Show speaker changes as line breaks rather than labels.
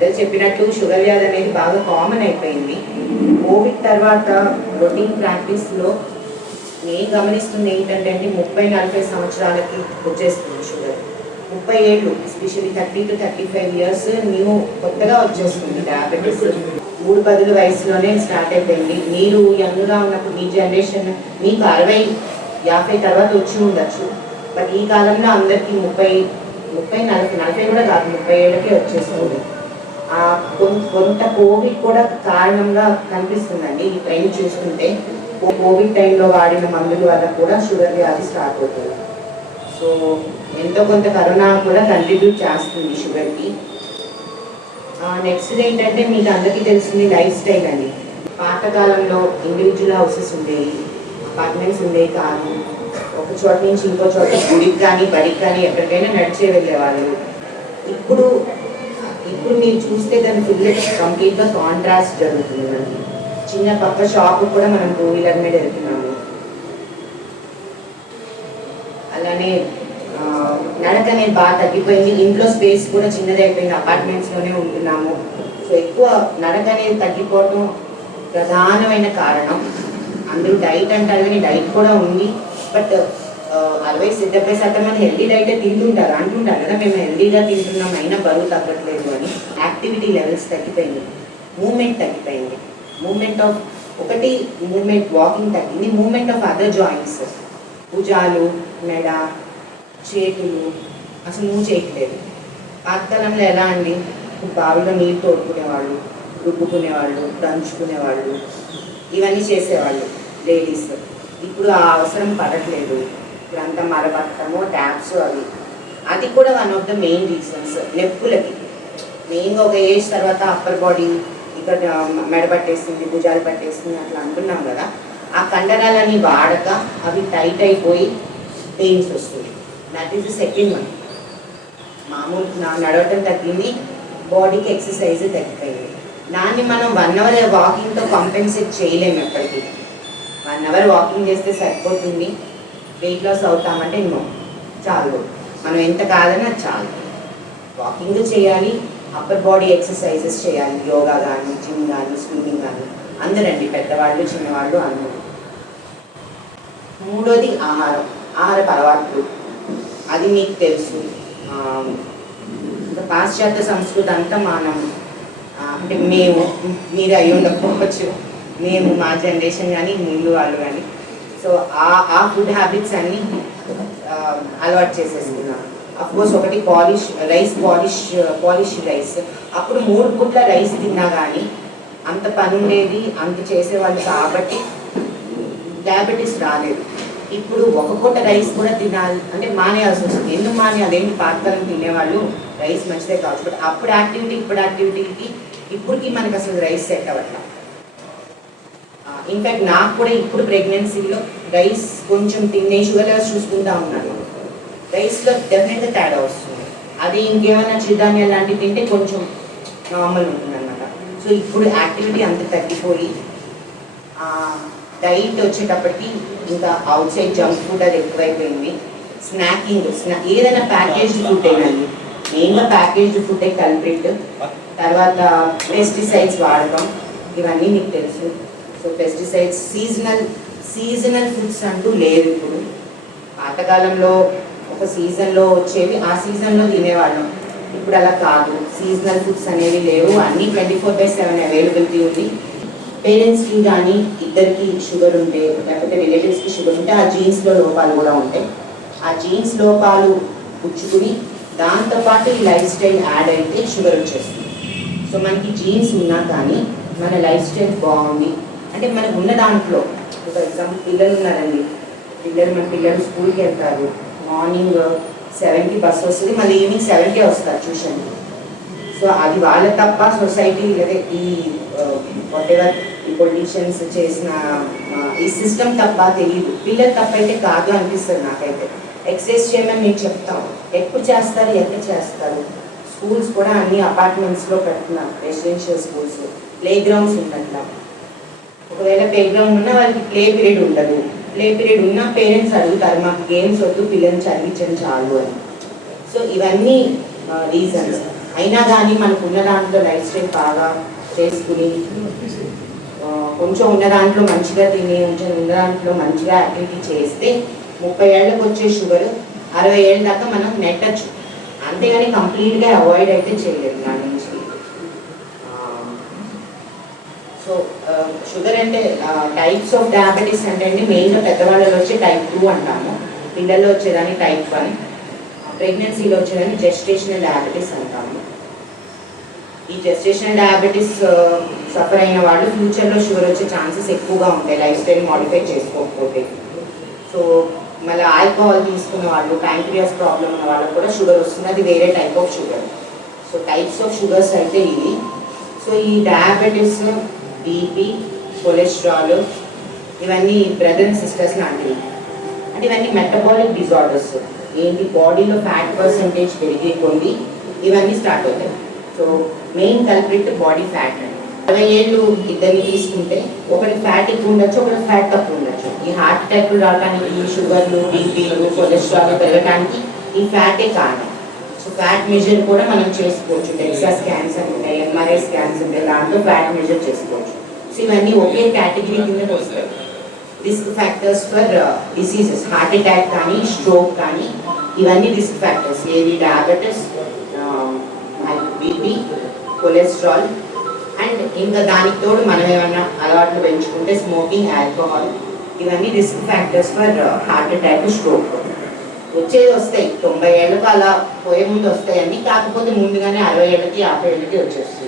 పెద్దలు చెప్పినట్టు షుగర్ వ్యాధి అనేది బాగా కామన్ అయిపోయింది. కోవిడ్ తర్వాత రొటీన్ ప్రాక్టీస్లో నేను గమనిస్తుంది ఏంటంటే అండి ముప్పై నలభై సంవత్సరాలకి వచ్చేస్తుంది షుగర్. ముప్పై ఏళ్ళు especially thirty two thirty five years new కొత్తగా వచ్చేస్తుంది డయాబెటీస్ మూడు పదుల వయసులోనే స్టార్ట్ అయిపోయింది. మీరు యంగ్గా ఉన్నప్పుడు మీ జనరేషన్ మీకు అరవై యాభై తర్వాత వచ్చి ఉండొచ్చు. బట్ ఈ కాలంలో అందరికీ ముప్పై ముప్పై నలభై నలభై కూడా కాదు ముప్పై ఏళ్ళకే వచ్చేస్తుంది. కొంత కోవిడ్ కూడా కారణంగా కనిపిస్తుందండి. ఈ ట్రైన్ చూసుకుంటే కోవిడ్ టైంలో వాడిన మందుల వల్ల కూడా షుగర్ వ్యాధి స్టార్ట్ అవుతుంది. సో ఎంతో కొంత కరోనా కూడా కంట్రిబ్యూట్ చేస్తుంది షుగర్కి. నెక్స్ట్ ఏంటంటే మీకు అందరికీ తెలిసింది లైఫ్ స్టైల్ అండి. పాతకాలంలో ఇండివిజువల్ హౌసెస్ ఉండేవి అపార్ట్మెంట్స్ ఉండేవి కాదు. ఒక చోట నుంచి ఇంకో చోట గుడికి కానీ బడికి కానీ ఎక్కడికైనా నడిచే వెళ్ళేవాళ్ళు. ఇప్పుడు ఇప్పుడు మీరు చూస్తే దాని ఫుల్ కంప్లీట్గా కాంట్రాస్ట్ జరుగుతుంది మనకి. చిన్న పక్క షాప్ కూడా మనం టూ వీలర్ మీద వెళ్తున్నాము. అలానే నడక అనేది బాగా తగ్గిపోయింది. ఇంట్లో స్పేస్ కూడా చిన్నది అయిపోయింది. అపార్ట్మెంట్స్లోనే ఉంటున్నాము. సో ఎక్కువ నడక అనేది తగ్గిపోవడం ప్రధానమైన కారణం. అందరూ డైట్ అంటారు కానీ డైట్ కూడా ఉంది. బట్ అరవై డెబ్బై శాతం మంది హెల్దీ డైటే తింటుంటారు అంటుంటారు కదా మేము హెల్దీగా తింటున్నాం అయినా బరువు తగ్గట్లేదు అని. యాక్టివిటీ లెవెల్స్ తగ్గిపోయింది మూమెంట్ తగ్గిపోయింది. మూమెంట్ ఆఫ్ ఒకటి మూమెంట్ వాకింగ్ తగ్గింది. మూమెంట్ ఆఫ్ అదర్ జాయింట్స్ భుజాలు మెడ చేతులు అసలు నువ్వు చేయట్లేదు. పాతకాలంలో ఎలా అండి? బావిలో నీళ్ళు తోడుకునేవాళ్ళు రుబ్బుకునేవాళ్ళు దంచుకునేవాళ్ళు ఇవన్నీ చేసేవాళ్ళు లేడీస్ ఇప్పుడు ఆ అవసరం పడట్లేదు. ఇప్పుడంతా మరపట్టము ట్యాప్స్ అవి. అది కూడా one of the main reasons నొప్పులకి. మెయిన్గా ఒక ఏజ్ తర్వాత అప్పర్ బాడీ ఇక్కడ um, మెడ పట్టేస్తుంది భుజాలు పట్టేస్తుంది అట్లా అంటున్నాం కదా. ఆ కండరాలని వాడక అవి టైట్ అయిపోయి పెయిన్స్ వస్తుంది that is the second one మామూలు నా నడవటం తగ్గింది బాడీకి ఎక్సర్సైజ్ తగ్గిపోయింది. దాన్ని మనం వన్ అవర్ వాకింగ్తో కంపెన్సేట్ చేయలేము ఎప్పటికీ. వన్ అవర్ వాకింగ్ చేస్తే సరిపోతుంది. వెయిట్ లాస్ అవుతామంటే నో. చాలు. మనం ఎంత కాదన్నా చాలు. వాకింగ్ చేయాలి అప్పర్ బాడీ ఎక్సర్సైజెస్ చేయాలి. యోగా కానీ జిమ్ కానీ స్విమ్మింగ్ కానీ అందరండి పెద్దవాళ్ళు చిన్నవాళ్ళు అందరూ. మూడోది ఆహారం. ఆహార అలవాట్లు. అది మీకు తెలుసు. పాశ్చాత్య సంస్కృతి అంతా మనం. అంటే మేము మీరు అయి ఉండకపోవచ్చు మేము మా జనరేషన్ కానీ ముందు వాళ్ళు కానీ సో ఆ ఆ ఫుడ్ హ్యాబిట్స్ అన్నీ అలవాటు చేసేసుకున్నాను కోర్స్ ఒకటి polish rice polish polish rice అప్పుడు మూడు పూట్ల రైస్ తిన్నా కానీ అంత పని ఉండేది అంత చేసేవాళ్ళు కాబట్టి డయాబెటీస్ రాలేదు. ఇప్పుడు ఒక పూట రైస్ కూడా తినాలి అంటే మానేయాల్సి వస్తుంది. ఎందుకు మానే అదేంటి పాతకాలం తినేవాళ్ళు రైస్ మంచిదే కావచ్చు. బట్ అప్పుడు యాక్టివిటీ ఇప్పుడు యాక్టివిటీకి ఇప్పటికి మనకి అసలు రైస్ సెట్ అవ్వట్లా. ఇన్ఫాక్ట్ నాకు కూడా ఇప్పుడు ప్రెగ్నెన్సీలో రైస్ కొంచెం తినే షుగర్ లెవెల్స్ చూసుకుంటా ఉన్నాను. రైస్లో డెఫినెట్గా తేడా వస్తుంది. అది ఇంకేమైనా చిరుధాన్యాలు లాంటివి తింటే కొంచెం నార్మల్ ఉంటుంది అనమాట సో ఇప్పుడు యాక్టివిటీ అంత తగ్గిపోయి డైట్ వచ్చేటప్పటికి ఇంకా అవుట్ సైడ్ జంక్ ఫుడ్ అది ఎక్కువైపోయింది. స్నాకింగ్ స్నా ఏదైనా ప్యాకేజ్డ్ ఫుడ్ ఏనండి మెయిన్గా ప్యాకేజ్డ్ ఫుడ్ కల్పిట్ తర్వాత పెస్టిసైడ్స్ వాడటం ఇవన్నీ మీకు తెలుసు. So pesticides seasonal seasonal foods అంటూ లేవు ఇప్పుడు. పాతకాలంలో ఒక సీజన్లో వచ్చేవి ఆ సీజన్లో తినేవాళ్ళం. ఇప్పుడు అలా కాదు. సీజనల్ ఫుడ్స్ అనేవి లేవు. అన్నీ twenty four by seven availability ఉంది పేరెంట్స్కి కానీ ఇద్దరికి షుగర్ ఉంటే లేకపోతే రిలేటివ్స్కి షుగర్ ఉంటే ఆ జీన్స్లో లోపాలు కూడా ఉంటాయి. ఆ జీన్స్ లోపాలు పుచ్చుకుని దాంతోపాటు ఈ లైఫ్ స్టైల్ యాడ్ అయితే షుగర్ వచ్చేస్తుంది. సో మనకి జీన్స్ ఉన్నా కానీ మన లైఫ్ స్టైల్ బాగుంది. అంటే మనకు ఉన్న దాంట్లో ఫర్ ఎగ్జాంపుల్ పిల్లలు ఉన్నారండి. పిల్లలు మన పిల్లలు స్కూల్కి వెళ్తారు. మార్నింగ్ సెవెన్కి బస్ వస్తుంది మళ్ళీ ఈవినింగ్ సెవెన్కే వస్తారు ట్యూషన్కి సో అది వాళ్ళ తప్ప సొసైటీ అదే ఈ వాట్ ఎవర్ ఈ పొలిటీషియన్స్ చేసిన ఈ సిస్టమ్ తప్ప తెలియదు పిల్లలు తప్ప అయితే కాదు అనిపిస్తుంది నాకైతే. ఎక్సర్సైజ్ చేయమని మేము చెప్తాం. ఎప్పుడు చేస్తారు ఎక్కడ చేస్తారు? స్కూల్స్ కూడా అన్ని అపార్ట్మెంట్స్లో పెడుతున్నాం రెసిడెన్షియల్ స్కూల్స్ ప్లే గ్రౌండ్స్ ఉండట్లా ఒకవేళ ప్లేగ్రౌండ్ ఉన్న ఉన్నా వాళ్ళకి ప్లే పీరియడ్ ఉండదు. ప్లే పీరియడ్ ఉన్న పేరెంట్స్ అడుగుతారు మాకు గేమ్స్ వద్దు పిల్లల్ని చదివించండి చాలు అని. సో ఇవన్నీ రీజన్స్ అయినా కానీ మనకు ఉన్న దాంట్లో లైఫ్ స్టైల్ బాగా చేసుకుని కొంచెం ఉన్న దాంట్లో మంచిగా తిని కొంచెం ఉన్న దాంట్లో మంచిగా యాక్టివిటీ చేస్తే ముప్పై ఏళ్ళకి వచ్చే షుగర్ అరవై ఏళ్ళ దాకా మనం నెట్టచ్చు అంతేగాని కంప్లీట్గా అవాయిడ్ అయితే చేయలేదు దాని నుంచి సో షుగర్ అంటే టైప్స్ ఆఫ్ డయాబెటీస్ అంటే అండి మెయిన్గా పెద్దవాళ్ళలో వచ్చి టైప్ టూ అంటాము. పిల్లల్లో వచ్చేదాన్ని టైప్ వన్ ప్రెగ్నెన్సీలో వచ్చేదాన్ని జెస్టేషనల్ డయాబెటీస్ అంటాము. ఈ జెస్టేషనల్ డయాబెటీస్ సఫర్ అయిన వాళ్ళు ఫ్యూచర్లో షుగర్ వచ్చే ఛాన్సెస్ ఎక్కువగా ఉంటాయి. లైఫ్ స్టైల్ మాడిఫై చేసుకోకపోతే. సో మళ్ళీ ఆల్కహాల్ తీసుకున్న వాళ్ళు ప్యాంక్రియాస్ ప్రాబ్లం ఉన్న వాళ్ళకు కూడా షుగర్ వస్తుంది. అది వేరే type of sugar so types of sugars అయితే ఇవి. సో ఈ డయాబెటీస్ బీపీ కొలెస్ట్రాల్ ఇవన్నీ బ్రదర్ అండ్ సిస్టర్స్ లాంటివి. అంటే ఇవన్నీ మెటబాలిక్ డిజార్డర్స్ ఏంటి? బాడీలో ఫ్యాట్ పర్సంటేజ్ పెరిగే కొన్ని ఇవన్నీ స్టార్ట్ అవుతాయి. So main culprit body fat అండి. అరవై ఏళ్ళు ఇద్దరిని తీసుకుంటే ఒకటి ఫ్యాట్ ఎక్కువ ఉండొచ్చు ఒకటి ఫ్యాట్ తక్కువ ఉండొచ్చు. ఈ హార్ట్ అటాక్లు రావడానికి షుగర్లు బీపీలు కొలెస్ట్రాల్ పెరగడానికి ఈ ఫ్యాటే కారణం. సో ఫ్యాట్ మెజర్ కూడా మనం చేసుకోవచ్చు. డెక్సా స్కాన్స్ ఉంటాయి ఎంఆర్ఐ స్కాన్స్ ఉంటాయి దాంట్లో ఫ్యాట్ మెజర్ చేసుకోవచ్చు. సో ఇవన్నీ ఒకే కేటగిరీ కింద వస్తాయి. Risk factors for diseases heart attack కానీ స్ట్రోక్ కానీ ఇవన్నీ రిస్క్ ఫ్యాక్టర్స్ ఏది డయాబెటీస్ బీపీ కొలెస్ట్రాల్ అండ్ ఇంకా దానికి తోడు మనం ఏమైనా అలవాట్లు పెంచుకుంటే స్మోకింగ్ ఆల్కహాల్ ఇవన్నీ risk factors for heart attack stroke వచ్చేది వస్తాయి తొంభై ఏళ్ళకు అలా పోయే ముందు వస్తాయి అన్ని. కాకపోతే ముందుగానే అరవై ఏళ్ళకి యాభై ఏళ్ళకి వచ్చేస్తుంది